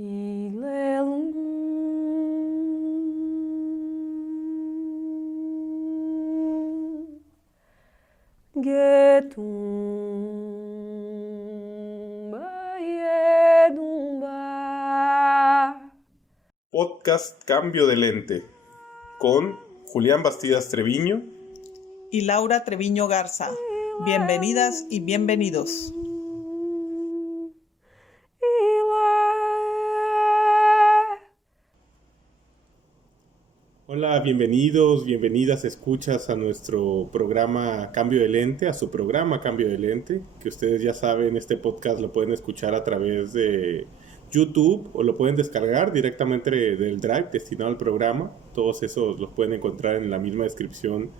Ilelum Getumba Yedumba. Podcast Cambio de Lente con Julián Bastidas Treviño y Laura Treviño Garza. Bienvenidas y bienvenidos. Hola, bienvenidos, bienvenidas, escuchas a nuestro programa Cambio de Lente, a su programa Cambio de Lente, que ustedes ya saben, este podcast lo pueden escuchar a través de YouTube o lo pueden descargar directamente del Drive destinado al programa. Todos esos los pueden encontrar en la misma descripción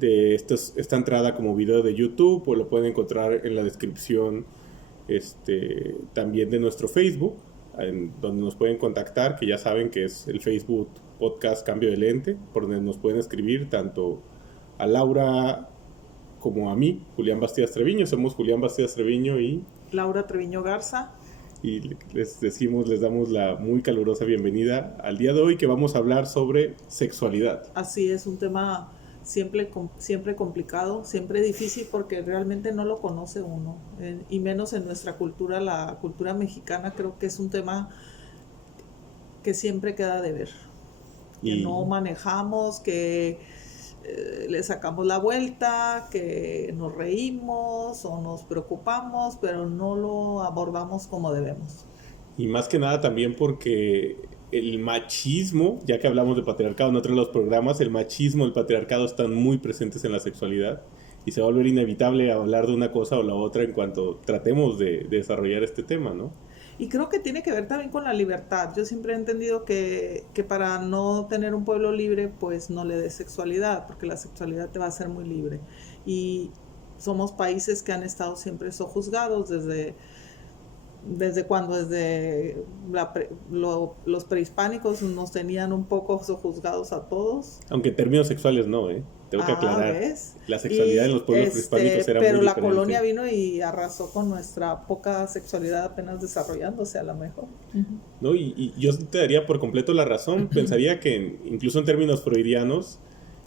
de esta entrada como video de YouTube, o lo pueden encontrar en la descripción también de nuestro Facebook, donde nos pueden contactar, que ya saben que es el Facebook Podcast Cambio de Lente, por donde nos pueden escribir tanto a Laura como a mí, Julián Bastidas Treviño. Somos Julián Bastidas Treviño y Laura Treviño Garza. Y les damos la muy calurosa bienvenida al día de hoy, que vamos a hablar sobre sexualidad. Así es, un tema siempre complicado, siempre difícil, porque realmente no lo conoce uno, y menos en nuestra cultura, la cultura mexicana. Creo que es un tema que siempre queda de ver, que no manejamos, que le sacamos la vuelta, que nos reímos o nos preocupamos, pero no lo abordamos como debemos. Y más que nada también porque el machismo, ya que hablamos de patriarcado en otro de los programas, el machismo y el patriarcado están muy presentes en la sexualidad, y se va a volver inevitable hablar de una cosa o la otra en cuanto tratemos de desarrollar este tema, ¿no? Y creo que tiene que ver también con la libertad. Yo siempre he entendido que para no tener un pueblo libre, pues no le des sexualidad, porque la sexualidad te va a hacer muy libre. Y somos países que han estado siempre sojuzgados desde cuando, los prehispánicos nos tenían un poco sojuzgados a todos. Aunque en términos sexuales no, tengo que aclarar. ¿Ves? La sexualidad en los pueblos prehispánicos era muy pero la diferente. colonia vino y arrasó con nuestra poca sexualidad apenas desarrollándose, a lo mejor. ¿No? Y yo te daría por completo la razón. Pensaría que incluso en términos freudianos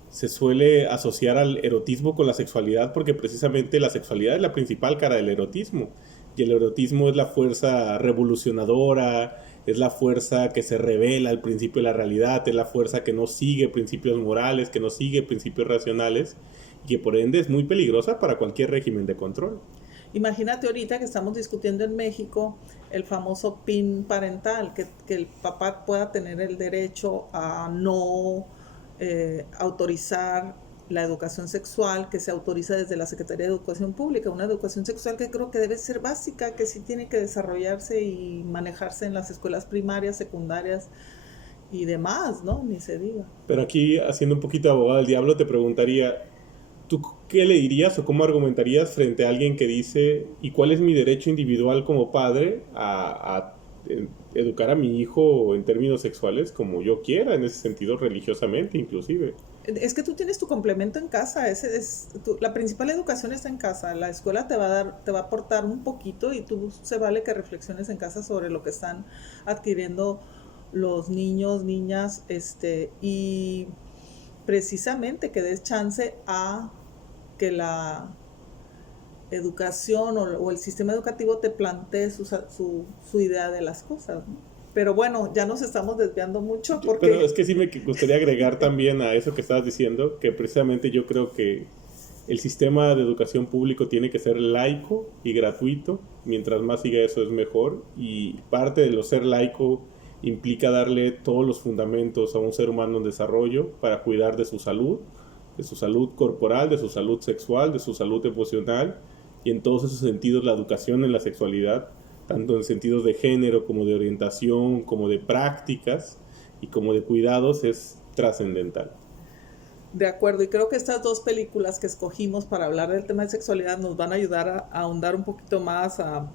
se suele asociar al erotismo con la sexualidad, porque precisamente la sexualidad es la principal cara del erotismo, y el erotismo es la fuerza revolucionadora, es la fuerza que se revela al principio de la realidad, es la fuerza que no sigue principios morales, que no sigue principios racionales, y que por ende es muy peligrosa para cualquier régimen de control. Imagínate ahorita que estamos discutiendo en México el famoso PIN parental, que el papá pueda tener el derecho a no autorizar la educación sexual, que se autoriza desde la Secretaría de Educación Pública, una educación sexual que creo que debe ser básica, que sí tiene que desarrollarse y manejarse en las escuelas primarias, secundarias y demás, ¿no? Ni se diga. Pero aquí, haciendo un poquito de abogado del diablo, te preguntaría, ¿tú qué le dirías o cómo argumentarías frente a alguien que dice, ¿y cuál es mi derecho individual como padre a educar a mi hijo en términos sexuales como yo quiera, en ese sentido religiosamente inclusive? Es que tú tienes tu complemento en casa. La principal educación está en casa. La escuela te va a aportar un poquito, y tú se vale que reflexiones en casa sobre lo que están adquiriendo los niños, niñas, y precisamente que des chance a que la educación o el sistema educativo te plantee su idea de las cosas, ¿no? Pero bueno, ya nos estamos desviando mucho porque... Pero es que sí me gustaría agregar también a eso que estabas diciendo, que precisamente yo creo que el sistema de educación público tiene que ser laico y gratuito. Mientras más siga eso es mejor, y parte de lo ser laico implica darle todos los fundamentos a un ser humano en desarrollo para cuidar de su salud corporal, de su salud sexual, de su salud emocional, y en todos esos sentidos la educación en la sexualidad, tanto en sentidos de género como de orientación, como de prácticas y como de cuidados, es trascendental. De acuerdo, y creo que estas dos películas que escogimos para hablar del tema de sexualidad nos van a ayudar a ahondar un poquito más, a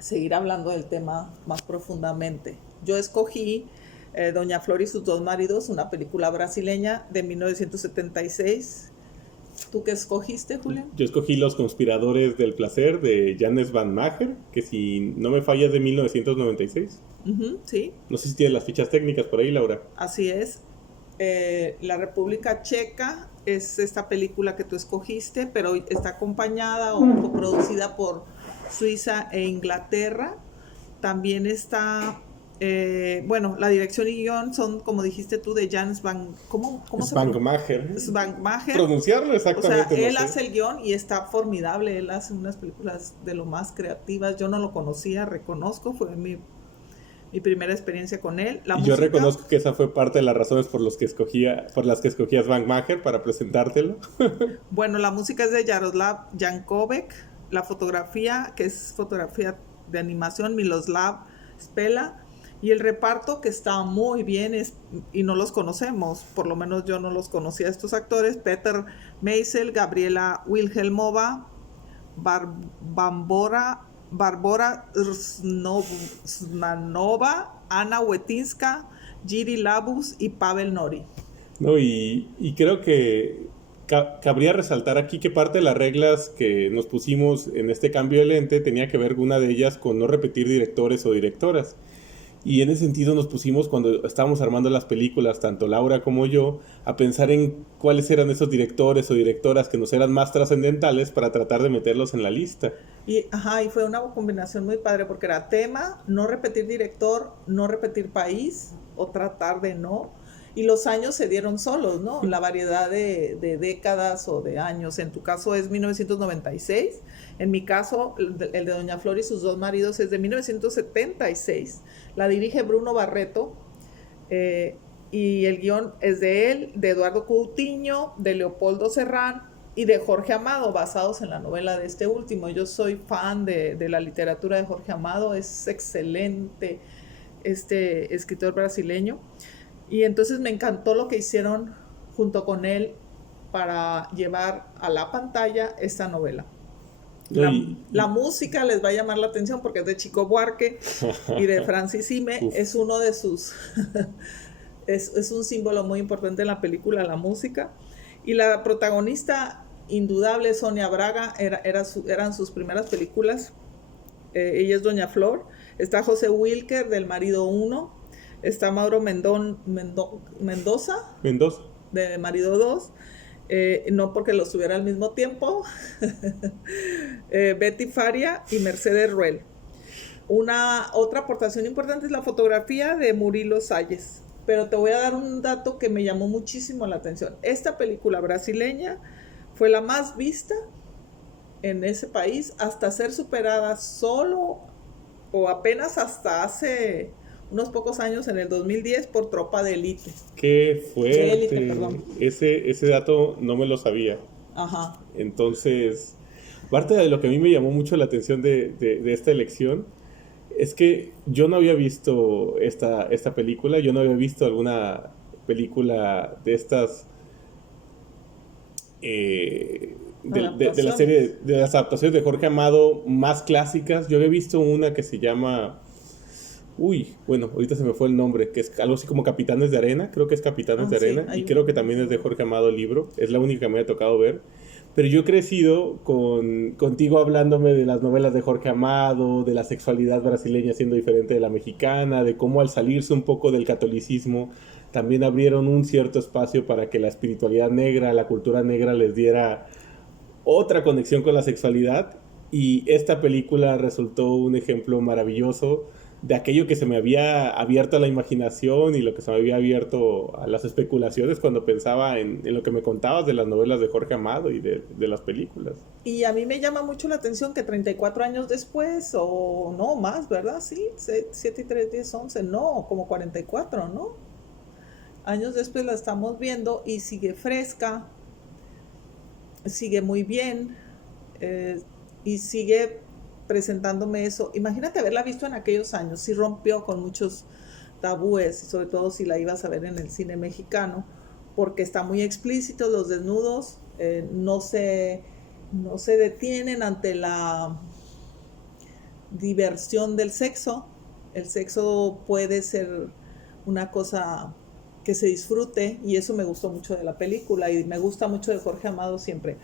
seguir hablando del tema más profundamente. Yo escogí Doña Flor y sus dos maridos, una película brasileña de 1976, ¿Tú qué escogiste, Julián? Yo escogí Los Conspiradores del Placer de Jannes Van Mager, que si no me falla es de 1996. Sí, No sé si tienes las fichas técnicas por ahí, Laura. así es. La República Checa es esta película que tú escogiste, pero está acompañada o coproducida por Suiza e Inglaterra. También está, la dirección y guión son, como dijiste tú, de Jannes Van... ¿Cómo se pronuncia? Svangmacher. Svangmacher. Pronunciarlo O sea, exactamente. él no sé. hace el guión y está formidable. Él hace unas películas de lo más creativas. Yo no lo conocía, reconozco, fue mi primera experiencia con él. Y yo reconozco que esa fue parte de las razones por las que escogías Svangmacher para presentártelo. Bueno, la música es de Jaroslav Jankovic, la fotografía, que es fotografía de animación, Miloslav Spela, y el reparto, que está muy bien, y no los conocemos, por lo menos yo no los conocía estos actores: Peter Meisel, Gabriela Wilhelmova, Barbora Snanova, Ana Wetinska, Jiri Labus y Pavel Nori. No, y creo que cabría resaltar aquí que parte de las reglas que nos pusimos en este cambio de lente tenía que ver una de ellas con no repetir directores o directoras. Y en ese sentido nos pusimos, cuando estábamos armando las películas, tanto Laura como yo, a pensar en cuáles eran esos directores o directoras que nos eran más trascendentales para tratar de meterlos en la lista. Y fue una combinación muy padre, porque era tema, no repetir director, no repetir país, o tratar de no. Y los años se dieron solos, ¿no? La variedad de décadas o de años. En tu caso es 1996. En mi caso, el de Doña Flor y sus dos maridos es de 1976. La dirige Bruno Barreto. Y el guión es de él, de Eduardo Coutinho, de Leopoldo Serrán y de Jorge Amado, basados en la novela de este último. Yo soy fan de la literatura de Jorge Amado. Es excelente este escritor brasileño. Y entonces me encantó lo que hicieron junto con él para llevar a la pantalla esta novela. La música les va a llamar la atención porque es de Chico Buarque y de Francis Sime. Es uno de sus... es un símbolo muy importante en la película, la música. Y la protagonista indudable, Sonia Braga, eran sus primeras películas. Ella es Doña Flor. Está José Wilker, del Marido 1. Está Mauro Mendoza, de Marido 2, no porque los tuviera al mismo tiempo. Betty Faria y Mercedes Ruel. Otra aportación importante es la fotografía de Murilo Salles. Pero te voy a dar un dato que me llamó muchísimo la atención. Esta película brasileña fue la más vista en ese país, hasta ser superada solo o apenas hasta hace unos pocos años, en el 2010, por Tropa de Élite. ¡Qué fuerte! De Élite, perdón. Ese dato no me lo sabía. Ajá. Entonces, parte de lo que a mí me llamó mucho la atención de esta elección es que yo no había visto esta película, yo no había visto alguna película de estas de la serie, de las adaptaciones de Jorge Amado más clásicas. Yo había visto una que se llama... ahorita se me fue el nombre, que es algo así como Capitanes de Arena, creo que es Capitanes de Arena, y creo que también es de Jorge Amado el libro, es la única que me ha tocado ver. Pero yo he crecido contigo hablándome de las novelas de Jorge Amado, de la sexualidad brasileña siendo diferente de la mexicana, de cómo al salirse un poco del catolicismo también abrieron un cierto espacio para que la espiritualidad negra, la cultura negra les diera otra conexión con la sexualidad. Y esta película resultó un ejemplo maravilloso de aquello que se me había abierto a la imaginación y lo que se me había abierto a las especulaciones cuando pensaba en lo que me contabas de las novelas de Jorge Amado y de las películas. Y a mí me llama mucho la atención que 34 años después, o no más, ¿verdad? Sí, 7 y 3, 10, 11, no, como 44, ¿no? Años después la estamos viendo y sigue fresca, sigue muy bien, y sigue presentándome eso. Imagínate haberla visto en aquellos años. Sí rompió con muchos tabúes, y sobre todo si la ibas a ver en el cine mexicano, porque está muy explícito. Los desnudos no se detienen ante la diversión del sexo. El sexo puede ser una cosa que se disfrute, y eso me gustó mucho de la película y me gusta mucho de Jorge Amado siempre.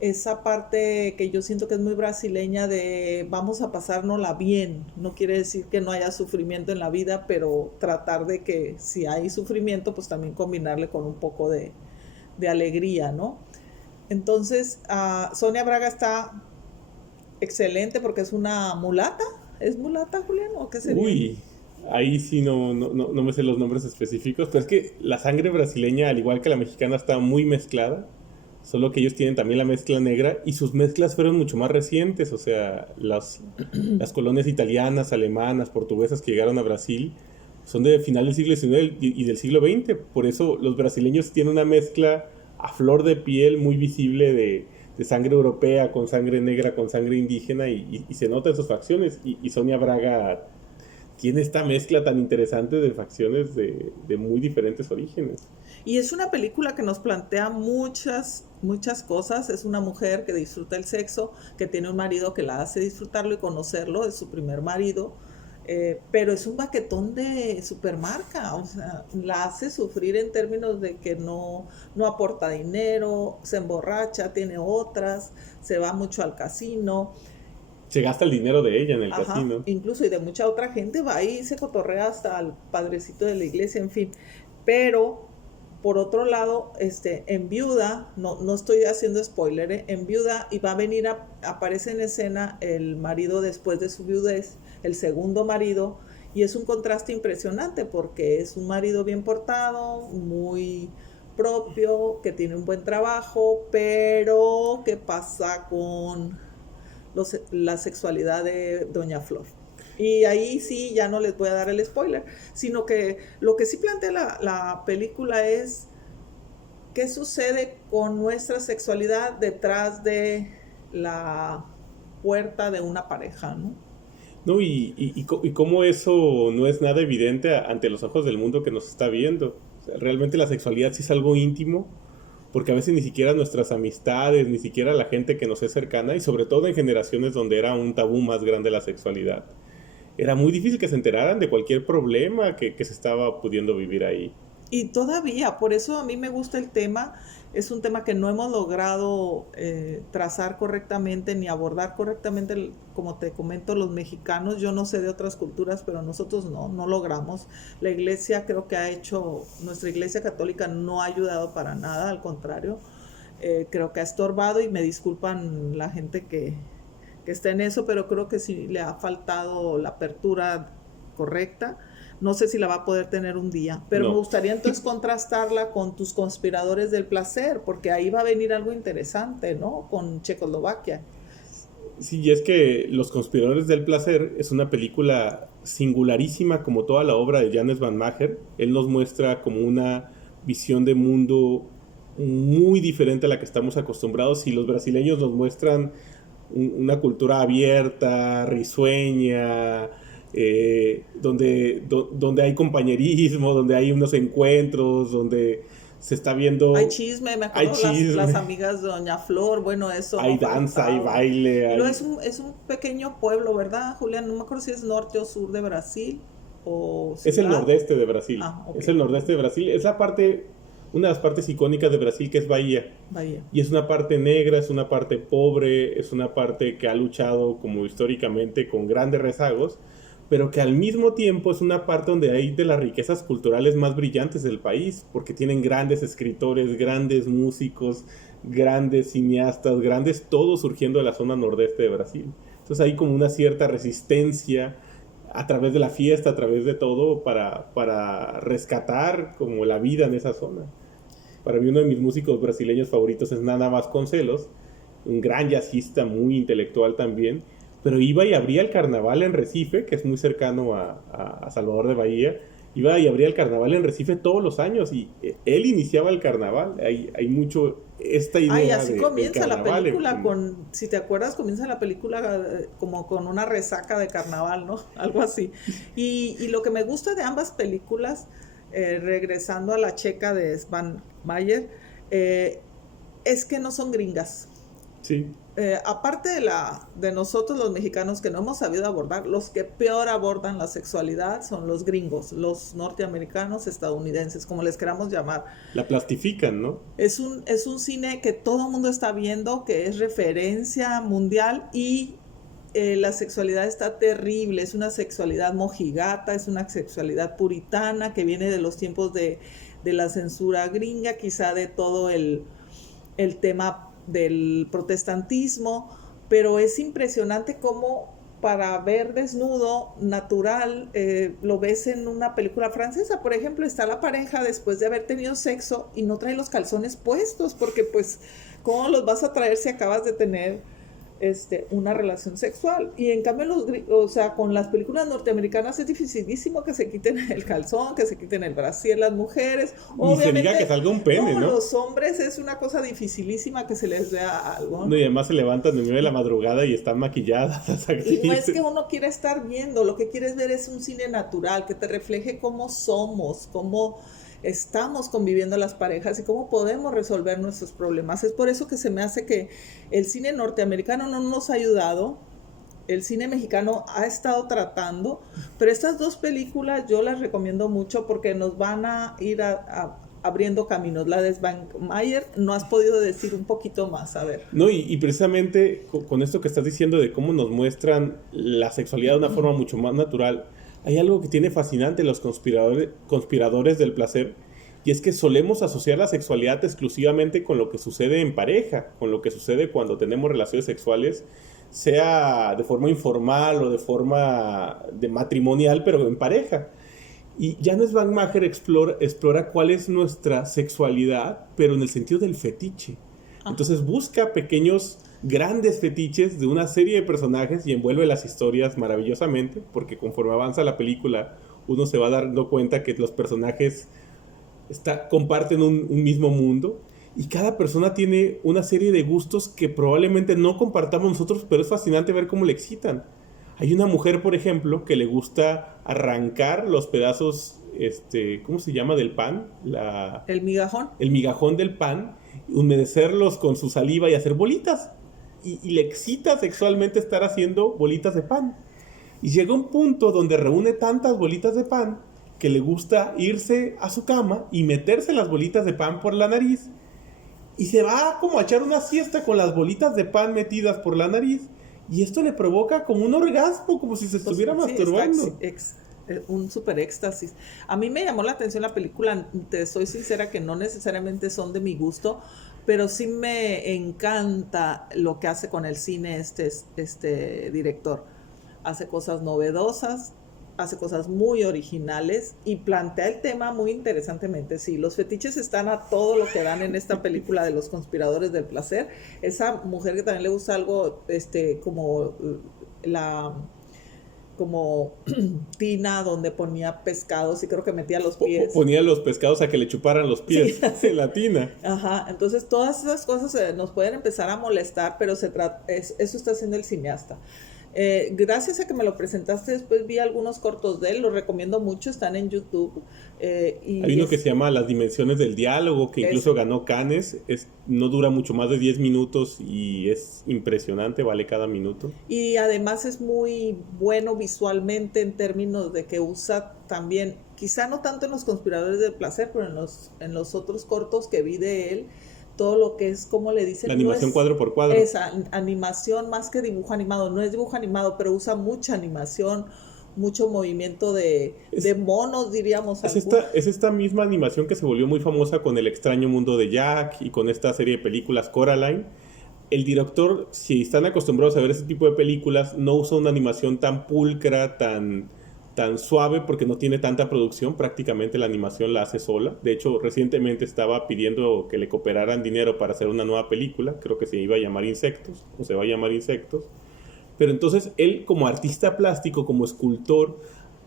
Esa parte que yo siento que es muy brasileña de vamos a pasárnosla bien, no quiere decir que no haya sufrimiento en la vida, pero tratar de que si hay sufrimiento, pues también combinarle con un poco de alegría, ¿no? Entonces, Sonia Braga está excelente porque es una mulata. ¿Es mulata, Julián? ¿O qué sería? Uy, ahí sí no me sé los nombres específicos, pero es que la sangre brasileña, al igual que la mexicana, está muy mezclada, solo que ellos tienen también la mezcla negra y sus mezclas fueron mucho más recientes, o sea, las colonias italianas, alemanas, portuguesas que llegaron a Brasil son de final del siglo XIX y del siglo XX, por eso los brasileños tienen una mezcla a flor de piel muy visible de sangre europea con sangre negra, con sangre indígena y se nota en sus facciones y Sonia Braga tiene esta mezcla tan interesante de facciones de muy diferentes orígenes. Y es una película que nos plantea muchas cosas. Es una mujer que disfruta el sexo, que tiene un marido que la hace disfrutarlo y conocerlo, es su primer marido, pero es un baquetón de supermarca, o sea, la hace sufrir en términos de que no aporta dinero, se emborracha, tiene otras, se va mucho al casino. Se gasta el dinero de ella en el casino. Incluso y de mucha otra gente va ahí y se cotorrea hasta al padrecito de la iglesia, en fin. Pero por otro lado, en Viuda, no estoy haciendo spoiler, en Viuda, y va a venir, aparece en escena el marido después de su viudez, el segundo marido, y es un contraste impresionante porque es un marido bien portado, muy propio, que tiene un buen trabajo, pero ¿qué pasa con la sexualidad de Doña Flor? Y ahí sí, ya no les voy a dar el spoiler, sino que lo que sí plantea la película es qué sucede con nuestra sexualidad detrás de la puerta de una pareja, ¿no? No, y cómo eso no es nada evidente ante los ojos del mundo que nos está viendo. O sea, realmente la sexualidad sí es algo íntimo, porque a veces ni siquiera nuestras amistades, ni siquiera la gente que nos es cercana, y sobre todo en generaciones donde era un tabú más grande la sexualidad, era muy difícil que se enteraran de cualquier problema que se estaba pudiendo vivir ahí. Y todavía, por eso a mí me gusta el tema, es un tema que no hemos logrado trazar correctamente ni abordar correctamente, como te comento, los mexicanos, yo no sé de otras culturas, pero nosotros no logramos. La iglesia creo que nuestra iglesia católica no ha ayudado para nada, al contrario, creo que ha estorbado y me disculpan la gente que está en eso, pero creo que sí le ha faltado la apertura correcta. No sé si la va a poder tener un día, pero me gustaría entonces contrastarla con tus conspiradores del placer, porque ahí va a venir algo interesante, ¿no? Con Checoslovaquia. Sí, y es que Los Conspiradores del Placer es una película singularísima como toda la obra de Janez Van Mager. Él nos muestra como una visión de mundo muy diferente a la que estamos acostumbrados y los brasileños nos muestran una cultura abierta, risueña, donde hay compañerismo, donde hay unos encuentros, donde se está viendo... Hay chisme, me acuerdo las amigas de Doña Flor, bueno, eso... Hay danza, hay baile... Pero es un pequeño pueblo, ¿verdad, Julián? No me acuerdo si es norte o sur de Brasil, o... Es el nordeste de Brasil. Okay. Es el nordeste de Brasil. Es la parte... Una de las partes icónicas de Brasil, que es Bahía. Y es una parte negra, es una parte pobre, es una parte que ha luchado como históricamente con grandes rezagos, pero que al mismo tiempo es una parte donde hay de las riquezas culturales más brillantes del país, porque tienen grandes escritores, grandes músicos, grandes cineastas, grandes, todo surgiendo de la zona nordeste de Brasil. Entonces hay como una cierta resistencia a través de la fiesta, a través de todo, para rescatar como la vida en esa zona. Para mí uno de mis músicos brasileños favoritos es Nana Vasconcelos, un gran jazzista, muy intelectual también, pero iba y abría el carnaval en Recife, que es muy cercano a Salvador de Bahía, iba y abría el carnaval en Recife todos los años, y él iniciaba el carnaval, hay mucho esta idea y así comienza la película, si te acuerdas, comienza la película como con una resaca de carnaval, ¿no? Algo así. Y lo que me gusta de ambas películas, regresando a la checa de Van Mayer, es que no son gringas. Sí. Aparte de nosotros los mexicanos que no hemos sabido abordar, los que peor abordan la sexualidad son los gringos, los norteamericanos, estadounidenses, como les queramos llamar. La plastifican, ¿no? Es un cine que todo el mundo está viendo, que es referencia mundial y la sexualidad está terrible, es una sexualidad mojigata, es una sexualidad puritana que viene de los tiempos de la censura gringa, quizá de todo el tema del protestantismo, pero es impresionante cómo para ver desnudo, natural, lo ves en una película francesa, por ejemplo, está la pareja después de haber tenido sexo y no trae los calzones puestos, porque pues, ¿cómo los vas a traer si acabas de tener una relación sexual? Y en cambio, con las películas norteamericanas es dificilísimo que se quiten el calzón, que se quiten el brasier las mujeres. Ni se diga que salga un pene, ¿no? Los hombres es una cosa dificilísima que se les vea algo. No, y además se levantan de 9 de la madrugada y están maquilladas las actrices. Y no es que uno quiera estar viendo, lo que quieres ver es un cine natural, que te refleje cómo somos, cómo estamos conviviendo las parejas y cómo podemos resolver nuestros problemas. Es por eso que se me hace que el cine norteamericano no nos ha ayudado, el cine mexicano ha estado tratando, pero estas dos películas yo las recomiendo mucho porque nos van a ir abriendo caminos. La de Svankmajer, ¿no has podido decir un poquito más? A ver. No, y precisamente con esto que estás diciendo de cómo nos muestran la sexualidad de una forma mucho más natural, hay algo que tiene fascinante los conspiradores del placer, y es que solemos asociar la sexualidad exclusivamente con lo que sucede en pareja, con lo que sucede cuando tenemos relaciones sexuales, sea de forma informal o de forma matrimonial, pero en pareja. Y Jan Svankmajer explora cuál es nuestra sexualidad, pero en el sentido del fetiche. Entonces busca pequeños, grandes fetiches de una serie de personajes y envuelve las historias maravillosamente, porque conforme avanza la película uno se va dando cuenta que los personajes comparten un mismo mundo y cada persona tiene una serie de gustos que probablemente no compartamos nosotros, pero es fascinante ver cómo le excitan. Hay una mujer, por ejemplo, que le gusta arrancar los pedazos, ¿cómo se llama? Del pan. El migajón. El migajón del pan, humedecerlos con su saliva y hacer bolitas. Y le excita sexualmente estar haciendo bolitas de pan. Y llega un punto donde reúne tantas bolitas de pan que le gusta irse a su cama y meterse las bolitas de pan por la nariz. Y se va como a echar una siesta con las bolitas de pan metidas por la nariz. Y esto le provoca como un orgasmo, como si se estuviera masturbando. Un super éxtasis. A mí me llamó la atención la película, te soy sincera que no necesariamente son de mi gusto, pero sí me encanta lo que hace con el cine este director. Hace cosas novedosas, hace cosas muy originales y plantea el tema muy interesantemente. Sí, los fetiches están a todo lo que dan en esta película de los conspiradores del placer. Esa mujer que también le gusta algo como tina donde ponía pescados y creo que metía los pies. Ponía los pescados a que le chuparan los pies en la tina. Ajá, entonces todas esas cosas nos pueden empezar a molestar, pero eso está haciendo el cineasta. Gracias a que me lo presentaste, después vi algunos cortos de él, los recomiendo mucho, están en YouTube. Hay uno que se llama Las Dimensiones del Diálogo, que incluso ganó Cannes, no dura mucho más de 10 minutos y es impresionante, vale cada minuto. Y además es muy bueno visualmente en términos de que usa también, quizá no tanto en Los Conspiradores del Placer, pero en los otros cortos que vi de él, todo lo que es, como le dicen, la animación cuadro por cuadro. Esa animación más que dibujo animado, no es dibujo animado, pero usa mucha animación, mucho movimiento de monos, diríamos. Es esta misma animación que se volvió muy famosa con El extraño mundo de Jack y con esta serie de películas Coraline. El director, si están acostumbrados a ver ese tipo de películas, no usa una animación tan pulcra, tan suave, porque no tiene tanta producción, prácticamente la animación la hace sola. De hecho, recientemente estaba pidiendo que le cooperaran dinero para hacer una nueva película, creo que se iba a llamar Insectos, o se va a llamar Insectos. Pero entonces él, como artista plástico, como escultor,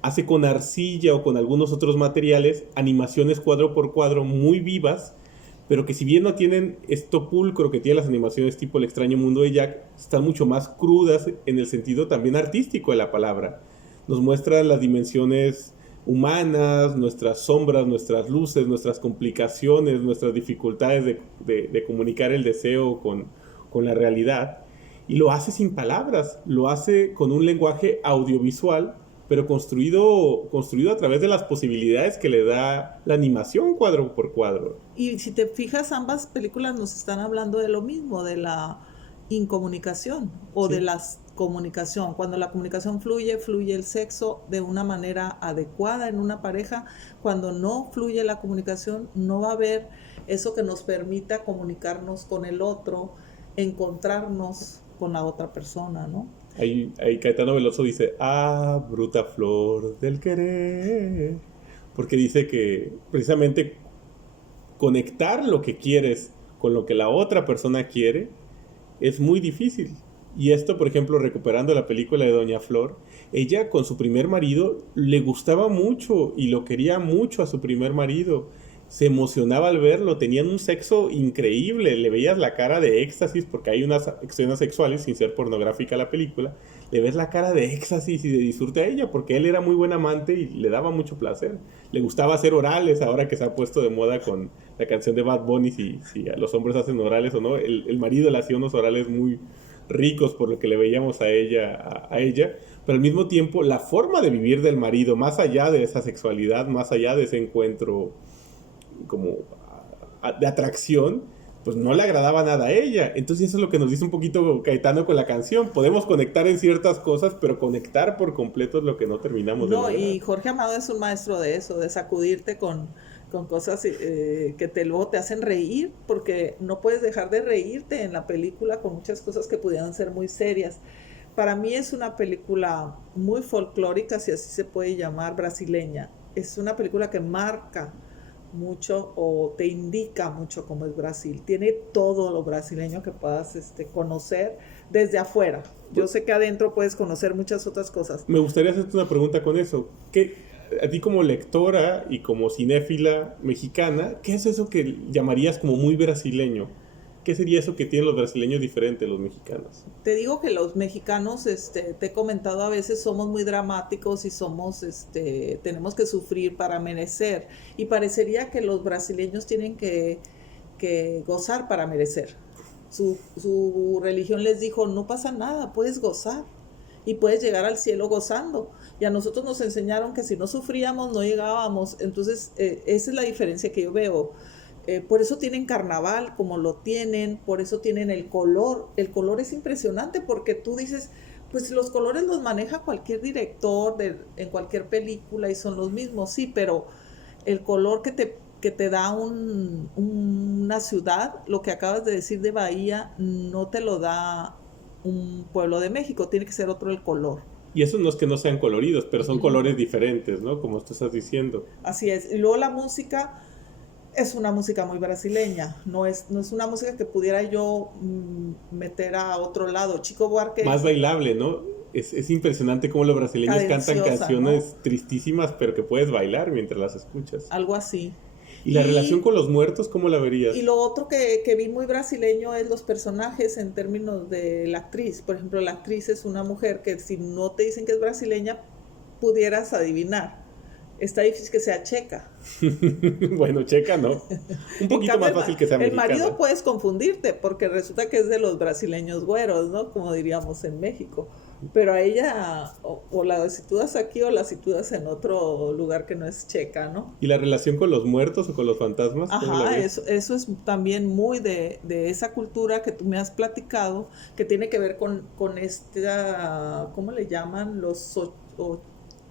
hace con arcilla o con algunos otros materiales animaciones cuadro por cuadro muy vivas, pero que si bien no tienen esto pulcro que tienen las animaciones tipo El extraño mundo de Jack, están mucho más crudas en el sentido también artístico de la palabra. Nos muestran las dimensiones humanas, nuestras sombras, nuestras luces, nuestras complicaciones, nuestras dificultades de comunicar el deseo con con la realidad, y lo hace sin palabras, lo hace con un lenguaje audiovisual, pero construido a través de las posibilidades que le da la animación cuadro por cuadro. Y si te fijas, ambas películas nos están hablando de lo mismo, de la incomunicación o Sí. de la comunicación. Cuando la comunicación fluye, fluye el sexo de una manera adecuada en una pareja. Cuando no fluye la comunicación, no va a haber eso que nos permita comunicarnos con el otro, encontrarnos con la otra persona, ¿no? Ahí Caetano Veloso dice, ah, bruta flor del querer, porque dice que precisamente conectar lo que quieres con lo que la otra persona quiere es muy difícil. Y esto, por ejemplo, recuperando la película de Doña Flor, ella con su primer marido le gustaba mucho y lo quería mucho a su primer marido. Se emocionaba al verlo, tenían un sexo increíble, le veías la cara de éxtasis, porque hay unas escenas sexuales, sin ser pornográfica la película, le ves la cara de éxtasis y de disfrute a ella, porque él era muy buen amante y le daba mucho placer. Le gustaba hacer orales, ahora que se ha puesto de moda con la canción de Bad Bunny, si los hombres hacen orales o no. El marido le hacía unos orales muy ricos por lo que le veíamos a ella, pero al mismo tiempo la forma de vivir del marido, más allá de esa sexualidad, más allá de ese encuentro como de atracción, pues no le agradaba nada a ella. Entonces eso es lo que nos dice un poquito Caetano con la canción. Podemos conectar en ciertas cosas, pero conectar por completo es lo que no terminamos de lograr. Y Jorge Amado es un maestro de eso, de sacudirte con cosas que luego te hacen reír, porque no puedes dejar de reírte en la película con muchas cosas que pudieran ser muy serias. Para mí es una película muy folclórica, si así se puede llamar, brasileña. Es una película que marca mucho o te indica mucho cómo es Brasil. Tiene todo lo brasileño que puedas conocer desde afuera. Yo sé que adentro puedes conocer muchas otras cosas. Me gustaría hacerte una pregunta con eso. A ti como lectora y como cinéfila mexicana, ¿qué es eso que llamarías como muy brasileño? ¿Qué sería eso que tienen los brasileños diferente de los mexicanos? Te digo que los mexicanos, te he comentado, a veces somos muy dramáticos y tenemos que sufrir para merecer. Y parecería que los brasileños tienen que gozar para merecer. Su religión les dijo, no pasa nada, puedes gozar y puedes llegar al cielo gozando. Y a nosotros nos enseñaron que si no sufríamos no llegábamos. Entonces esa es la diferencia que yo veo. Por eso tienen carnaval como lo tienen, por eso tienen el color. El color es impresionante porque tú dices, pues los colores los maneja cualquier director en cualquier película y son los mismos, sí, pero el color que te da una ciudad, lo que acabas de decir de Bahía, no te lo da un pueblo de México, tiene que ser otro el color. Y eso no es que no sean coloridos, pero son colores diferentes, ¿no? Como tú estás diciendo. Así es. Y luego la música es una música muy brasileña, no es una música que pudiera yo meter a otro lado. Chico Buarque más bailable, ¿no? Es impresionante cómo los brasileños cantan canciones, ¿no?, tristísimas, pero que puedes bailar mientras las escuchas. Algo así. ¿Y la relación con los muertos, cómo la verías? Y lo otro que vi muy brasileño es los personajes en términos de la actriz. Por ejemplo, la actriz es una mujer que si no te dicen que es brasileña, pudieras adivinar. Está difícil que sea checa. Bueno, checa no. Un poquito más fácil que sea mexicana. El marido puedes confundirte porque resulta que es de los brasileños güeros, ¿no? Como diríamos en México. Pero a ella o la sitúas aquí o la sitúas en otro lugar que no es checa, ¿no? ¿Y la relación con los muertos o con los fantasmas? Ajá, eso es también muy de esa cultura que tú me has platicado, que tiene que ver con esta, ¿cómo le llaman?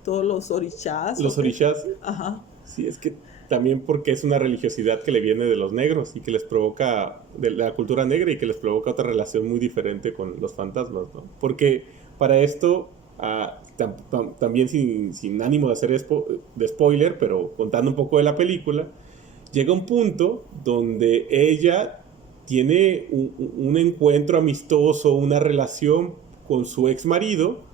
Todos los orishás. Los orishás. Ajá. Sí, es que también porque es una religiosidad que le viene de los negros y que les provoca, de la cultura negra, y que les provoca otra relación muy diferente con los fantasmas, ¿no? Porque para esto, también sin ánimo de hacer de spoiler, pero contando un poco de la película, llega un punto donde ella tiene un encuentro amistoso, una relación con su ex marido,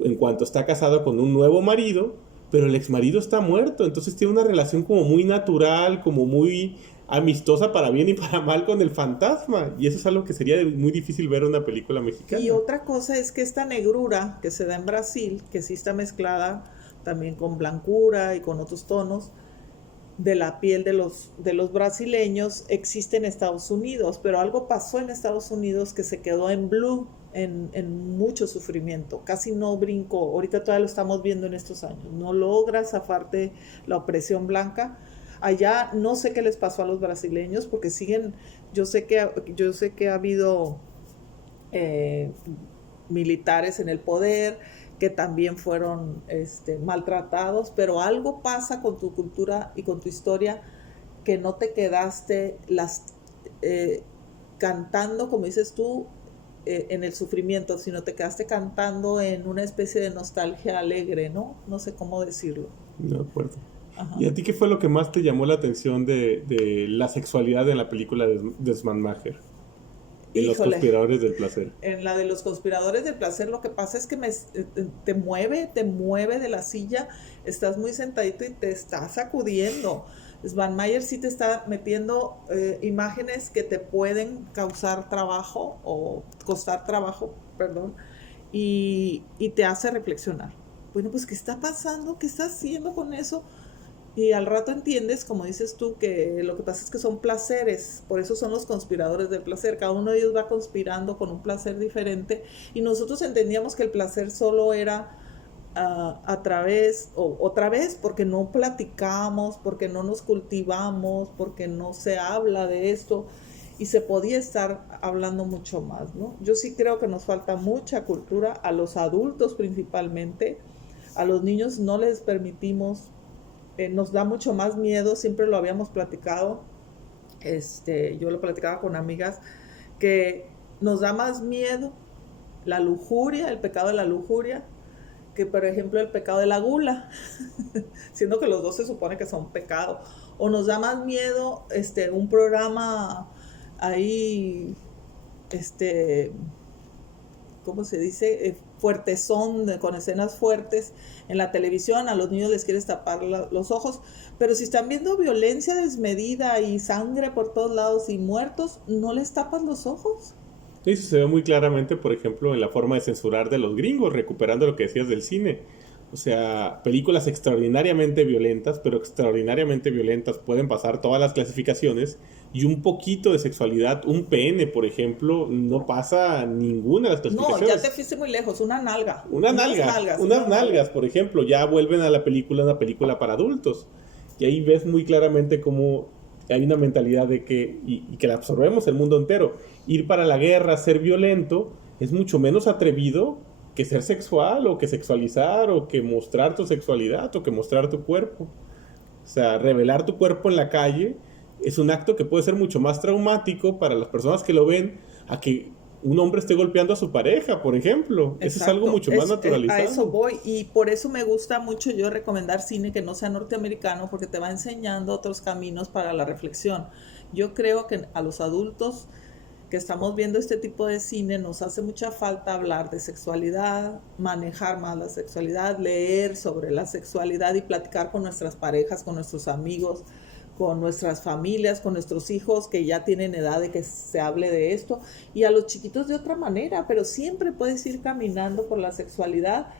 en cuanto está casada con un nuevo marido, pero el ex marido está muerto, entonces tiene una relación como muy natural, como muy amistosa para bien y para mal con el fantasma, y eso es algo que sería muy difícil ver en una película mexicana. Y otra cosa es que esta negrura que se da en Brasil, que sí está mezclada también con blancura y con otros tonos, de la piel de los brasileños existe en Estados Unidos, pero algo pasó en Estados Unidos que se quedó en blue, en mucho sufrimiento, casi no brincó. Ahorita todavía lo estamos viendo en estos años, no logra zafarte la opresión blanca. Allá no sé qué les pasó a los brasileños porque siguen, yo sé que ha habido militares en el poder que también fueron maltratados, pero algo pasa con tu cultura y con tu historia que no te quedaste cantando, como dices tú, en el sufrimiento, sino te quedaste cantando en una especie de nostalgia alegre, ¿no? No sé cómo decirlo. De acuerdo. Ajá. ¿Y a ti qué fue lo que más te llamó la atención de la sexualidad en la película de Smanmacher? En Los Híjole, Conspiradores del Placer. en la de los conspiradores del placer, lo que pasa es que te mueve de la silla, estás muy sentadito y te está sacudiendo. Svanmayer sí te está metiendo imágenes que te pueden causar trabajo o costar trabajo, perdón, y te hace reflexionar. Bueno, pues ¿qué está pasando? ¿Qué está haciendo con eso? Y al rato entiendes, como dices tú, que lo que pasa es que son placeres, por eso son los conspiradores del placer. Cada uno de ellos va conspirando con un placer diferente y nosotros entendíamos que el placer solo era a través, o otra vez, porque no platicamos, porque no nos cultivamos, porque no se habla de esto y se podía estar hablando mucho más, ¿no? Yo sí creo que nos falta mucha cultura, a los adultos principalmente, a los niños no les permitimos. Nos da mucho más miedo, siempre lo habíamos platicado, yo lo platicaba con amigas, que nos da más miedo la lujuria, el pecado de la lujuria, que por ejemplo el pecado de la gula, siendo que los dos se supone que son pecado, o nos da más miedo un programa ahí, ¿cómo se dice? Fuertezón, con escenas fuertes en la televisión, a los niños les quieres tapar los ojos, pero si están viendo violencia desmedida y sangre por todos lados y muertos, ¿no les tapas los ojos? Eso se ve muy claramente, por ejemplo, en la forma de censurar de los gringos, recuperando lo que decías del cine. O sea, películas extraordinariamente violentas, pero extraordinariamente violentas pueden pasar todas las clasificaciones y un poquito de sexualidad, un pene, por ejemplo, no pasa ninguna de las clasificaciones. No, ya te fuiste muy lejos, una nalga. Unas nalgas, por ejemplo, ya vuelven a la película una película para adultos. Y ahí ves muy claramente cómo hay una mentalidad de que, y que la absorbemos el mundo entero, ir para la guerra, ser violento, es mucho menos atrevido que ser sexual, o que sexualizar, o que mostrar tu sexualidad, o que mostrar tu cuerpo. O sea, revelar tu cuerpo en la calle es un acto que puede ser mucho más traumático para las personas que lo ven a que un hombre esté golpeando a su pareja, por ejemplo. Eso es algo mucho más naturalizado. A eso voy, y por eso me gusta mucho yo recomendar cine que no sea norteamericano, porque te va enseñando otros caminos para la reflexión. Yo creo que a los adultos que estamos viendo este tipo de cine nos hace mucha falta hablar de sexualidad, manejar más la sexualidad, leer sobre la sexualidad y platicar con nuestras parejas, con nuestros amigos, con nuestras familias, con nuestros hijos que ya tienen edad de que se hable de esto, y a los chiquitos de otra manera, pero siempre puedes ir caminando por la sexualidad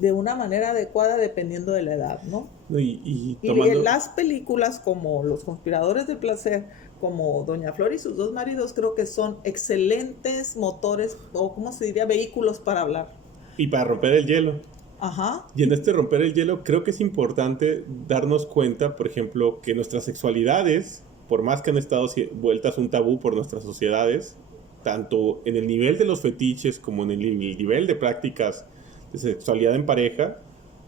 de una manera adecuada dependiendo de la edad, ¿no? Y Las películas como Los Conspiradores del Placer, como Doña Flor y sus dos maridos, creo que son excelentes motores, o ¿cómo se diría? Vehículos para hablar. Y para romper el hielo. Ajá. Y en este romper el hielo creo que es importante darnos cuenta, por ejemplo, que nuestras sexualidades, por más que han estado vueltas un tabú por nuestras sociedades, tanto en el nivel de los fetiches como en el nivel de prácticas de sexualidad en pareja,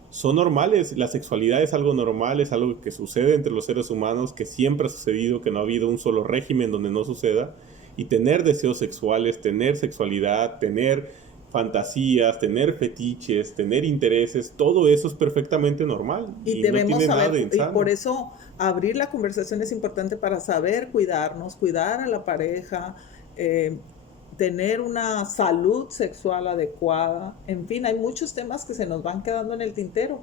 son normales. La sexualidad es algo normal, es algo que sucede entre los seres humanos, que siempre ha sucedido, que no ha habido un solo régimen donde no suceda. Y tener deseos sexuales, tener sexualidad, tener fantasías, tener fetiches, tener intereses, todo eso es perfectamente normal. Y debemos no tiene saber, nada de insano. Y por eso abrir la conversación es importante para saber cuidarnos, cuidar a la pareja, tener una salud sexual adecuada. En fin, hay muchos temas que se nos van quedando en el tintero.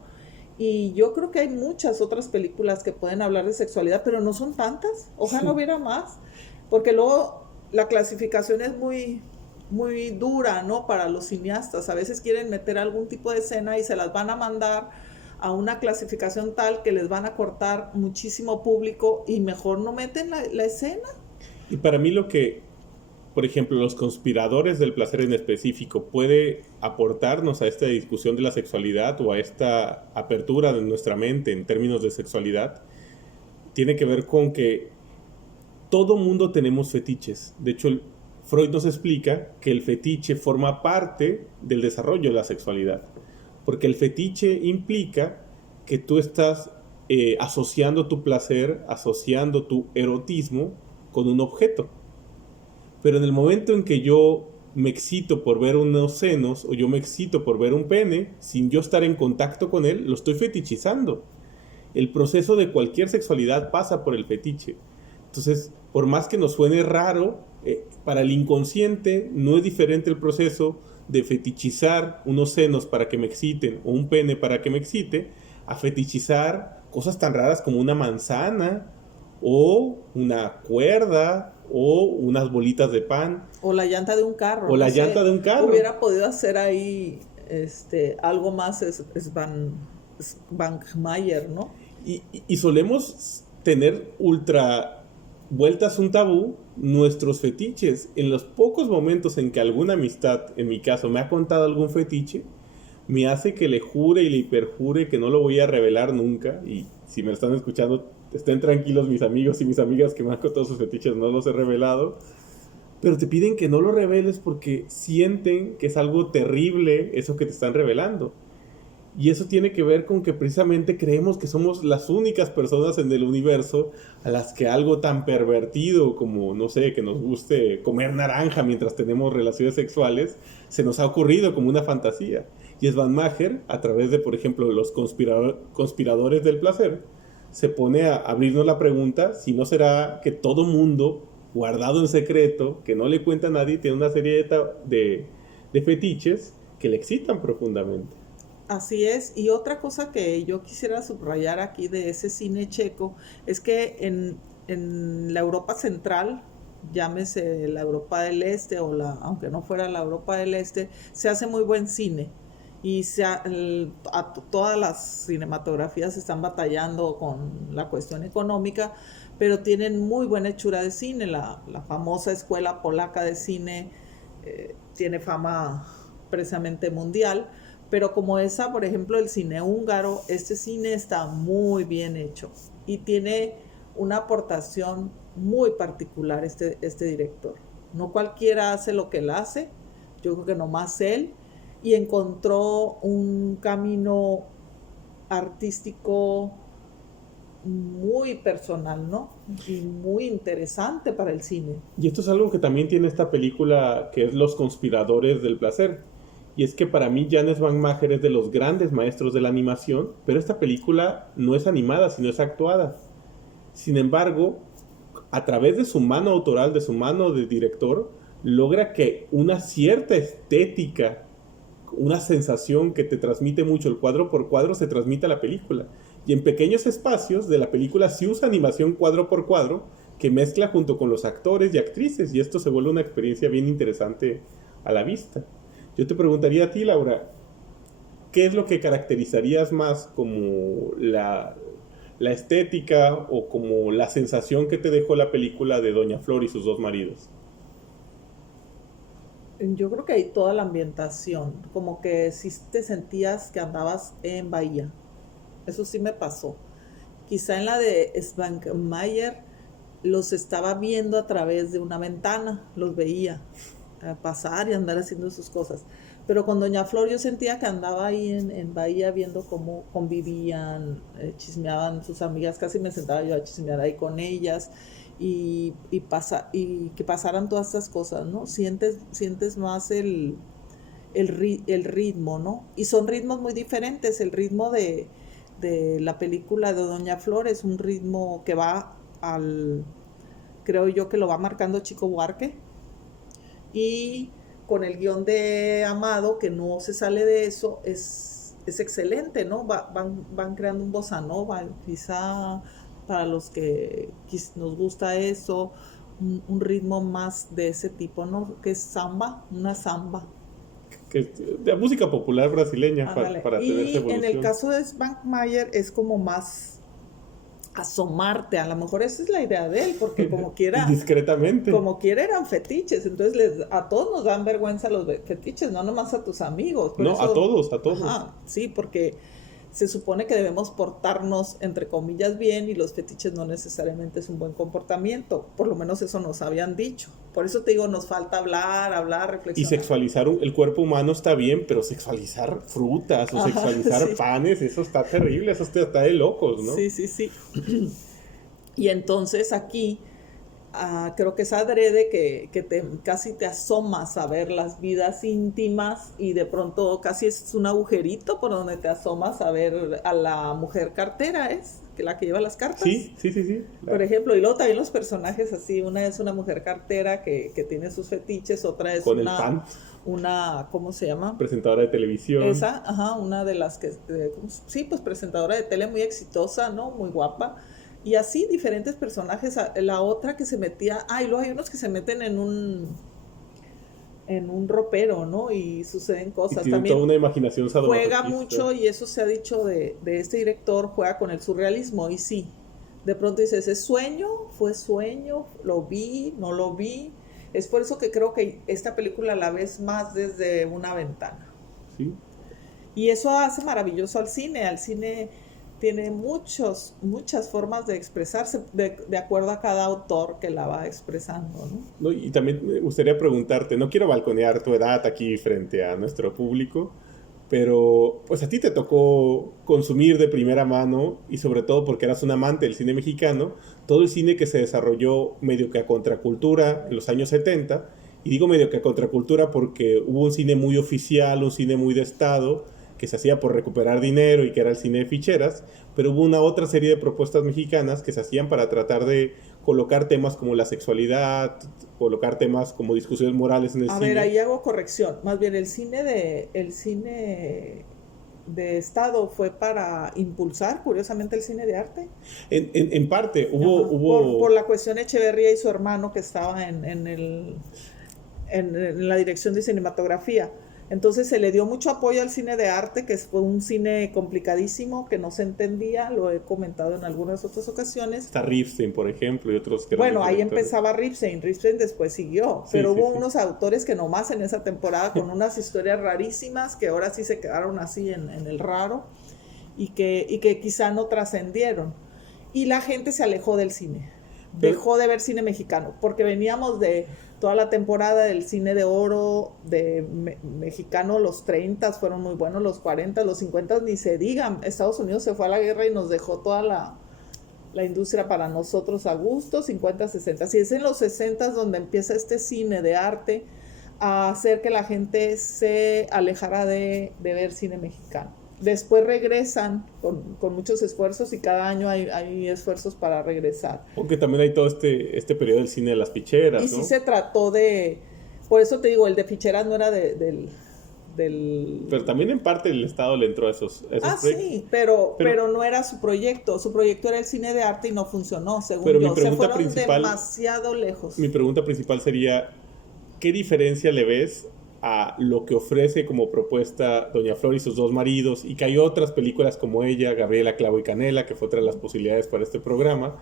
Y yo creo que hay muchas otras películas que pueden hablar de sexualidad, pero no son tantas. Ojalá hubiera más. Porque luego la clasificación es muy dura, ¿no? Para los cineastas. A veces quieren meter algún tipo de escena y se las van a mandar a una clasificación tal que les van a cortar muchísimo público y mejor no meten la escena. Y para mí lo que, por ejemplo, los conspiradores del placer en específico puede aportarnos a esta discusión de la sexualidad o a esta apertura de nuestra mente en términos de sexualidad, tiene que ver con que todo mundo tenemos fetiches. De hecho, Freud nos explica que el fetiche forma parte del desarrollo de la sexualidad, porque el fetiche implica que tú estás asociando tu placer, asociando tu erotismo con un objeto. Pero en el momento en que yo me excito por ver unos senos o yo me excito por ver un pene, sin yo estar en contacto con él, lo estoy fetichizando. El proceso de cualquier sexualidad pasa por el fetiche. Entonces, por más que nos suene raro, para el inconsciente no es diferente el proceso de fetichizar unos senos para que me exciten o un pene para que me excite, a fetichizar cosas tan raras como una manzana o una cuerda o unas bolitas de pan. O la llanta de un carro. O la llanta de un carro. Hubiera podido hacer ahí algo más Bankmayer, ¿no? Y solemos tener ultra vueltas un tabú nuestros fetiches. En los pocos momentos en que alguna amistad, en mi caso, me ha contado algún fetiche, me hace que le jure y le hiperjure que no lo voy a revelar nunca. Y si me están escuchando, estén tranquilos mis amigos y mis amigas que me han contado sus fetiches, no los he revelado. Pero te piden que no lo reveles porque sienten que es algo terrible eso que te están revelando. Y eso tiene que ver con que precisamente creemos que somos las únicas personas en el universo a las que algo tan pervertido como, no sé, que nos guste comer naranja mientras tenemos relaciones sexuales, se nos ha ocurrido como una fantasía. Y Svan Maher, a través de, por ejemplo, los conspiradores del placer, se pone a abrirnos la pregunta si no será que todo mundo, guardado en secreto, que no le cuenta a nadie, tiene una serie de fetiches que le excitan profundamente. Así es, y otra cosa que yo quisiera subrayar aquí de ese cine checo es que en la Europa central, llámese la Europa del Este o aunque no fuera la Europa del Este, se hace muy buen cine y todas las cinematografías están batallando con la cuestión económica, pero tienen muy buena hechura de cine. La famosa escuela polaca de cine tiene fama precisamente mundial. Pero como esa, por ejemplo, el cine húngaro, este cine está muy bien hecho y tiene una aportación muy particular este director. No cualquiera hace lo que él hace, yo creo que nomás él, y encontró un camino artístico muy personal, ¿no? Y muy interesante para el cine. Y esto es algo que también tiene esta película que es Los Conspiradores del Placer. Y es que para mí Jan Svan Maher es de los grandes maestros de la animación, pero esta película no es animada, sino es actuada. Sin embargo, a través de su mano autoral, de su mano de director, logra que una cierta estética, una sensación que te transmite mucho el cuadro por cuadro, se transmite a la película. Y en pequeños espacios de la película sí usa animación cuadro por cuadro, que mezcla junto con los actores y actrices, y esto se vuelve una experiencia bien interesante a la vista. Yo te preguntaría a ti, Laura, ¿qué es lo que caracterizarías más como la estética o como la sensación que te dejó la película de Doña Flor y sus dos maridos? Yo creo que hay toda la ambientación, como que sí te sentías que andabas en Bahía. Eso sí me pasó. Quizá en la de Svankmajer los estaba viendo a través de una ventana, los veía pasar y andar haciendo sus cosas. Pero con Doña Flor yo sentía que andaba ahí en Bahía viendo cómo convivían, chismeaban sus amigas, casi me sentaba yo a chismear ahí con ellas y que pasaran todas estas cosas, ¿no? Sientes más el ritmo, ¿no? Y son ritmos muy diferentes. El ritmo de la película de Doña Flor es un ritmo que va creo yo que lo va marcando Chico Buarque, y con el guión de Amado, que no se sale de eso, es excelente, ¿no? Van creando un bossa nova, quizá para los que nos gusta eso, un ritmo más de ese tipo, ¿no? Que es samba, una samba. de música popular brasileña para tener esa Y evolución. en el caso de Svankmajer es como más asomarte, a lo mejor esa es la idea de él, porque como quiera, discretamente. como quiera eran fetiches, entonces a todos nos dan vergüenza los fetiches, no nomás a tus amigos. Por No, eso, a todos. Ajá, sí, porque se supone que debemos portarnos, entre comillas, bien, y los fetiches no necesariamente es un buen comportamiento, por lo menos eso nos habían dicho. Por eso te digo, nos falta hablar, reflexionar. Y sexualizar el cuerpo humano está bien, pero sexualizar frutas o sexualizar sí. panes, eso está terrible, eso está de locos, ¿no? Sí. Y entonces aquí creo que es adrede que casi te asomas a ver las vidas íntimas y de pronto casi es un agujerito por donde te asomas a ver a la mujer cartera, ¿es? Que la que lleva las cartas. Sí. Por ejemplo, y luego también los personajes así, una es una mujer cartera que tiene sus fetiches, otra es con el pan. Una, ¿cómo se llama? Presentadora de televisión. Esa, una de las que, sí, pues presentadora de tele muy exitosa, ¿no? Muy guapa. Y así diferentes personajes. La otra que se metía, y luego hay unos que se meten en un ropero, ¿no? Y suceden cosas. Y tiene también toda una imaginación juega sadomasoquista. mucho, y eso se ha dicho de este director, juega con el surrealismo, y sí, de pronto dices, ¿es sueño? ¿Fue sueño? ¿Lo vi? ¿No lo vi? Es por eso que creo que esta película la ves más desde una ventana. Sí. Y eso hace maravilloso al cine. Al cine tiene muchas formas de expresarse de acuerdo a cada autor que la va expresando, ¿no? No, y también me gustaría preguntarte, no quiero balconear tu edad aquí frente a nuestro público, pero pues a ti te tocó consumir de primera mano, y sobre todo porque eras un amante del cine mexicano, todo el cine que se desarrolló medio que a contracultura en los años 70, y digo medio que a contracultura porque hubo un cine muy oficial, un cine muy de Estado, que se hacía por recuperar dinero y que era el cine de ficheras, pero hubo una otra serie de propuestas mexicanas que se hacían para tratar de colocar temas como la sexualidad, colocar temas como discusiones morales en el cine. A ver, ahí hago corrección. Más bien el cine de Estado fue para impulsar, curiosamente, el cine de arte. En parte, hubo... Por la cuestión Echeverría y su hermano que estaba en la dirección de cinematografía. Entonces se le dio mucho apoyo al cine de arte, que fue un cine complicadísimo, que no se entendía, lo he comentado en algunas otras ocasiones. Está Ripstein, por ejemplo, y otros que... Bueno, ahí empezaba Ripstein después siguió, pero hubo sí. unos autores que nomás en esa temporada con unas historias rarísimas que ahora sí se quedaron así en el raro y que quizá no trascendieron. Y la gente se alejó del cine, dejó de ver cine mexicano, porque veníamos de toda la temporada del cine de oro de mexicano. Los 30 fueron muy buenos, los 40, los 50 ni se digan. Estados Unidos se fue a la guerra y nos dejó toda la industria para nosotros a gusto, 50, 60. Y es en los 60 donde empieza este cine de arte a hacer que la gente se alejara de ver cine mexicano. Después regresan con muchos esfuerzos, y cada año hay esfuerzos para regresar. Porque también hay todo este periodo del cine de las ficheras, y ¿no? sí se trató por eso te digo, el de ficheras no era del... Pero también en parte el Estado le entró a esos proyectos. Sí, pero no era su proyecto era el cine de arte y no funcionó, según pero yo. Se fueron demasiado lejos. Mi pregunta principal sería, ¿qué diferencia le ves a lo que ofrece como propuesta Doña Flor y sus dos maridos, y que hay otras películas como ella, Gabriela, Clavo y Canela, que fue otra de las posibilidades para este programa,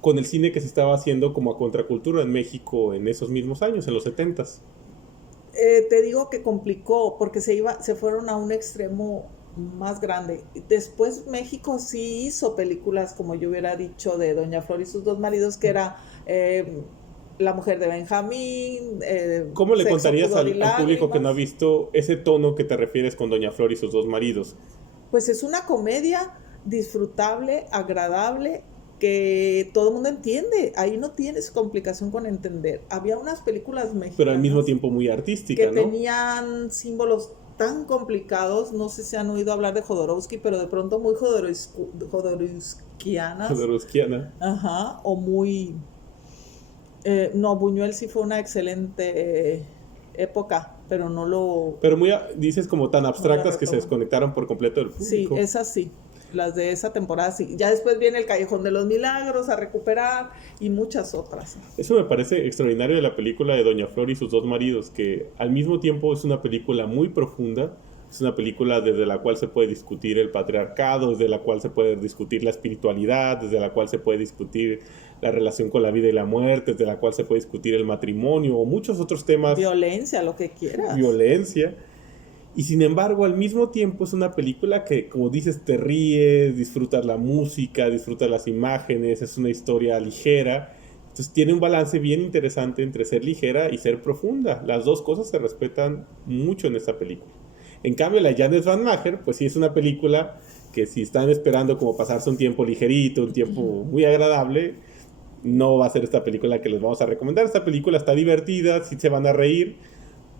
con el cine que se estaba haciendo como a contracultura en México en esos mismos años, en los 70s? Te digo que complicó, porque se fueron a un extremo más grande. Después México sí hizo películas, como yo hubiera dicho, de Doña Flor y sus dos maridos, que era... La mujer de Benjamín. ¿Cómo le Sexo, contarías pudor y al lágrimas. público que no ha visto ese tono que te refieres con Doña Flor y sus dos maridos? Pues es una comedia disfrutable, agradable, que todo el mundo entiende. Ahí no tienes complicación con entender. Había uunas películas mexicanas, pero al mismo tiempo muy artística, que ¿no? tenían símbolos tan complicados. No sé si han oído hablar de Jodorowsky, pero de pronto muy jodorowskianas. Jodorowskiana. Ajá, o muy... no, Buñuel sí fue una excelente época, pero no lo... Pero dices como tan abstractas que se desconectaron por completo del Sí, público. es así. las de esa temporada sí. Ya después viene El Callejón de los Milagros a recuperar y muchas otras. Eso me parece extraordinario de la película de Doña Flor y sus dos maridos, que al mismo tiempo es una película muy profunda, es una película desde la cual se puede discutir el patriarcado, desde la cual se puede discutir la espiritualidad, desde la cual se puede discutir la relación con la vida y la muerte, desde la cual se puede discutir el matrimonio o muchos otros temas. Violencia, lo que quieras. Violencia. Y sin embargo, al mismo tiempo es una película que, como dices, te ríes, disfrutas la música, disfrutas las imágenes, es una historia ligera. Entonces tiene un balance bien interesante entre ser ligera y ser profunda. Las dos cosas se respetan mucho en esta película. En cambio, la Janez Van Mager, pues sí es una película que si están esperando como pasarse un tiempo ligerito, un tiempo muy agradable, no va a ser esta película que les vamos a recomendar. Esta película está divertida, sí se van a reír,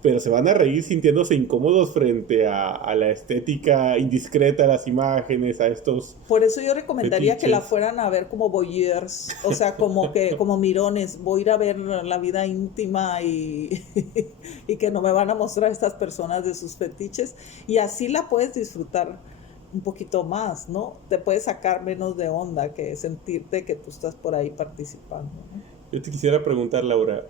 pero se van a reír sintiéndose incómodos frente a la estética indiscreta de las imágenes, a estos... Por eso yo recomendaría fetiches. que la fueran a ver como voyeurs, o sea, como mirones. Voy a ir a ver la vida íntima y que no me van a mostrar estas personas de sus fetiches, y así la puedes disfrutar un poquito más, ¿no? Te puedes sacar menos de onda que sentirte que tú estás por ahí participando, ¿no? Yo te quisiera preguntar, Laura,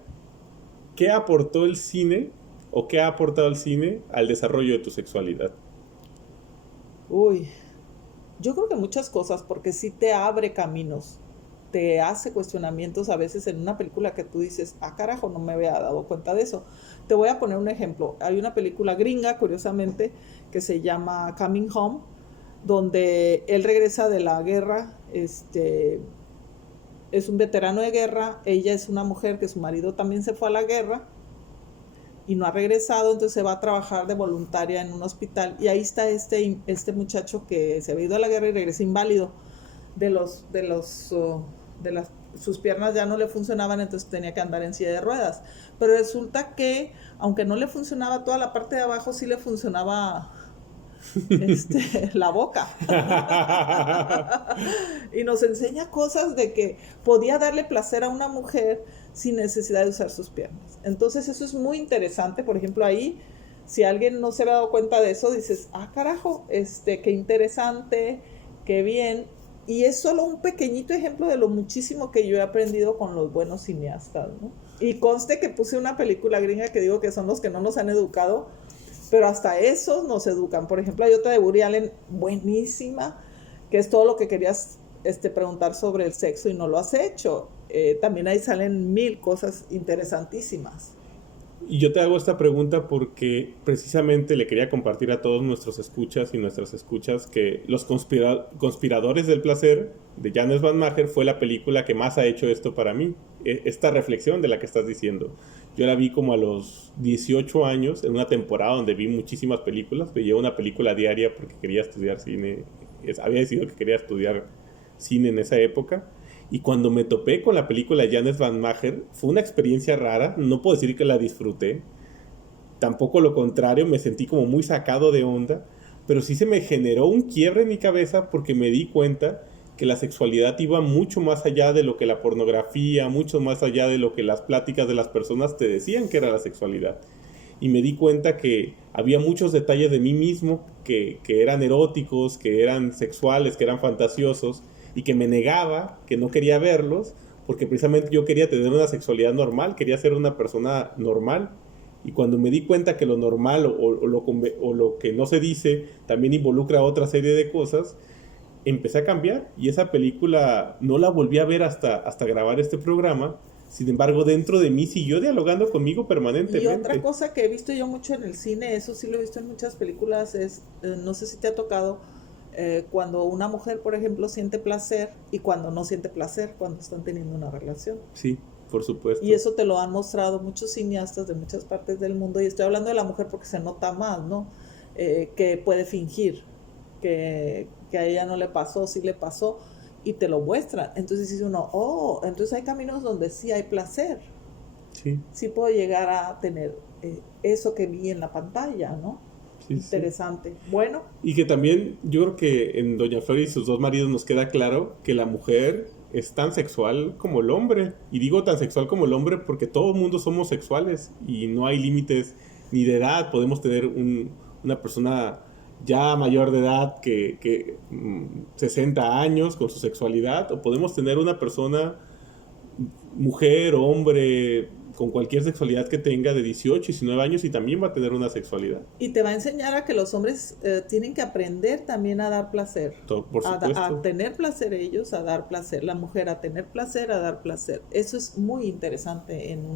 ¿qué aportó el cine o qué ha aportado el cine al desarrollo de tu sexualidad? Uy, yo creo que muchas cosas, porque sí te abre caminos, te hace cuestionamientos a veces en una película que tú dices, ah, carajo, no me había dado cuenta de eso. Te voy a poner un ejemplo. Hay una película gringa, curiosamente, que se llama Coming Home, donde él regresa de la guerra, es un veterano de guerra, ella es una mujer que su marido también se fue a la guerra y no ha regresado, entonces se va a trabajar de voluntaria en un hospital, y ahí está este muchacho que se había ido a la guerra y regresa inválido, sus piernas ya no le funcionaban, entonces tenía que andar en silla de ruedas, pero resulta que aunque no le funcionaba toda la parte de abajo, sí le funcionaba la boca. Y nos enseña cosas de que podía darle placer a una mujer sin necesidad de usar sus piernas. Entonces eso es muy interesante. Por ejemplo, ahí, si alguien no se había dado cuenta de eso, dices, ah, carajo, qué interesante, qué bien. Y es solo un pequeñito ejemplo de lo muchísimo que yo he aprendido con los buenos cineastas, ¿no? Y conste que puse una película gringa que digo que son los que no nos han educado, pero hasta esos nos educan. Por ejemplo, hay otra de Woody Allen buenísima, que es todo lo que querías preguntar sobre el sexo y no lo has hecho. También ahí salen 1000 cosas interesantísimas. Y yo te hago esta pregunta porque precisamente le quería compartir a todos nuestros escuchas y nuestras escuchas que Los Conspiradores del Placer de Janez Van Mager fue la película que más ha hecho esto para mí. Esta reflexión de la que estás diciendo. Yo la vi como a los 18 años, en una temporada donde vi muchísimas películas. Veía una película diaria porque quería estudiar cine. Había decidido que quería estudiar cine en esa época. Y cuando me topé con la película Janez Van Mager, fue una experiencia rara. No puedo decir que la disfruté. Tampoco lo contrario, me sentí como muy sacado de onda. Pero sí se me generó un quiebre en mi cabeza porque me di cuenta que la sexualidad iba mucho más allá de lo que la pornografía, mucho más allá de lo que las pláticas de las personas te decían que era la sexualidad. Y me di cuenta que había muchos detalles de mí mismo que eran eróticos, que eran sexuales, que eran fantasiosos, y que me negaba, que no quería verlos, porque precisamente yo quería tener una sexualidad normal, quería ser una persona normal. Y cuando me di cuenta que lo normal o lo que no se dice también involucra otra serie de cosas, empecé a cambiar, y esa película no la volví a ver hasta grabar este programa. Sin embargo, dentro de mí siguió dialogando conmigo permanentemente. Y otra cosa que he visto yo mucho en el cine, eso sí lo he visto en muchas películas, es, no sé si te ha tocado, cuando una mujer, por ejemplo, siente placer y cuando no siente placer, cuando están teniendo una relación. Sí, por supuesto. Y eso te lo han mostrado muchos cineastas de muchas partes del mundo, y estoy hablando de la mujer porque se nota más, ¿no? Que puede fingir que a ella no le pasó, sí le pasó, y te lo muestran. Entonces dice uno, oh, entonces hay caminos donde sí hay placer. Sí. Sí puedo llegar a tener eso que vi en la pantalla, ¿no? Sí, interesante. Sí. Bueno. Y que también yo creo que en Doña Flor y sus dos maridos nos queda claro que la mujer es tan sexual como el hombre. Y digo tan sexual como el hombre porque todo el mundo somos sexuales y no hay límites ni de edad. Podemos tener una persona ya mayor de edad 60 años con su sexualidad, o podemos tener una persona, mujer, hombre, con cualquier sexualidad que tenga de 18, 19 años y también va a tener una sexualidad. Y te va a enseñar a que los hombres tienen que aprender también a dar placer. Por supuesto. A tener placer ellos, a dar placer. La mujer a tener placer, a dar placer. Eso es muy interesante en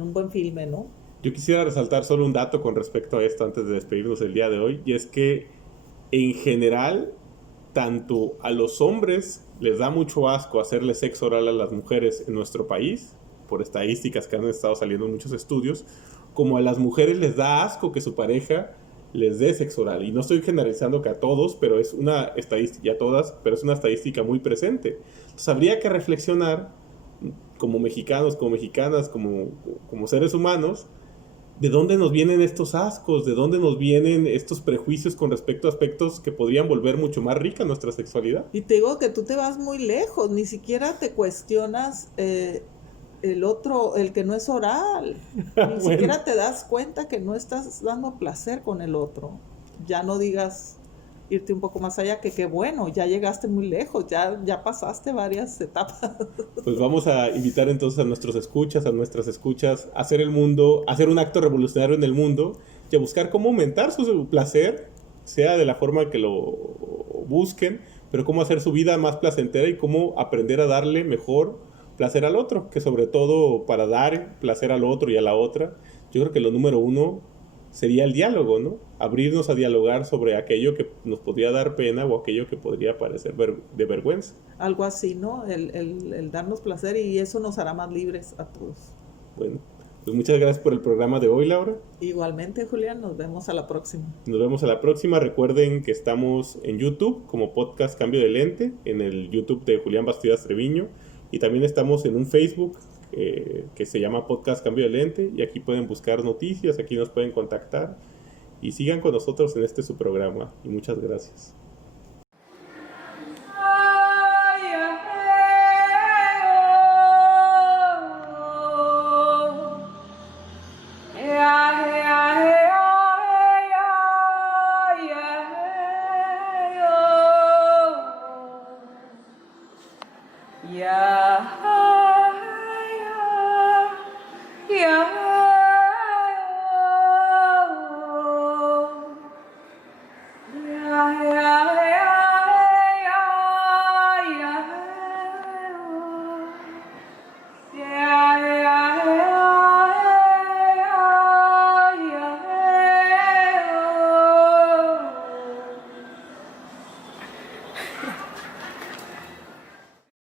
un buen filme, ¿no? Yo quisiera resaltar solo un dato con respecto a esto antes de despedirnos el día de hoy, y es que en general, tanto a los hombres les da mucho asco hacerle sexo oral a las mujeres en nuestro país, por estadísticas que han estado saliendo en muchos estudios, como a las mujeres les da asco que su pareja les dé sexo oral. Y no estoy generalizando que a todos, pero es una estadística, y a todas, pero es una estadística muy presente. Entonces habría que reflexionar como mexicanos, como mexicanas, como seres humanos, ¿de dónde nos vienen estos ascos? ¿De dónde nos vienen estos prejuicios con respecto a aspectos que podrían volver mucho más rica nuestra sexualidad? Y te digo que tú te vas muy lejos, ni siquiera te cuestionas el otro, el que no es oral. Ni Bueno. siquiera te das cuenta que no estás dando placer con el otro. Ya no digas irte un poco más allá, que qué bueno, ya llegaste muy lejos, ya pasaste varias etapas. Pues vamos a invitar entonces a nuestros escuchas, a nuestras escuchas, a hacer el mundo, a hacer un acto revolucionario en el mundo y a buscar cómo aumentar su placer, sea de la forma que lo busquen, pero cómo hacer su vida más placentera y cómo aprender a darle mejor placer al otro, que sobre todo para dar placer al otro y a la otra, yo creo que lo número uno sería el diálogo, ¿no? Abrirnos a dialogar sobre aquello que nos podría dar pena o aquello que podría parecer de vergüenza. Algo así, ¿no? El darnos placer, y eso nos hará más libres a todos. Bueno, pues muchas gracias por el programa de hoy, Laura. Igualmente, Julián, nos vemos a la próxima. Nos vemos a la próxima. Recuerden que estamos en YouTube como Podcast Cambio de Lente, en el YouTube de Julián Bastidas Treviño, y también estamos en un Facebook que se llama Podcast Cambio de Lente, y aquí pueden buscar noticias, aquí nos pueden contactar, y sigan con nosotros en este su programa, y muchas gracias. Yeah.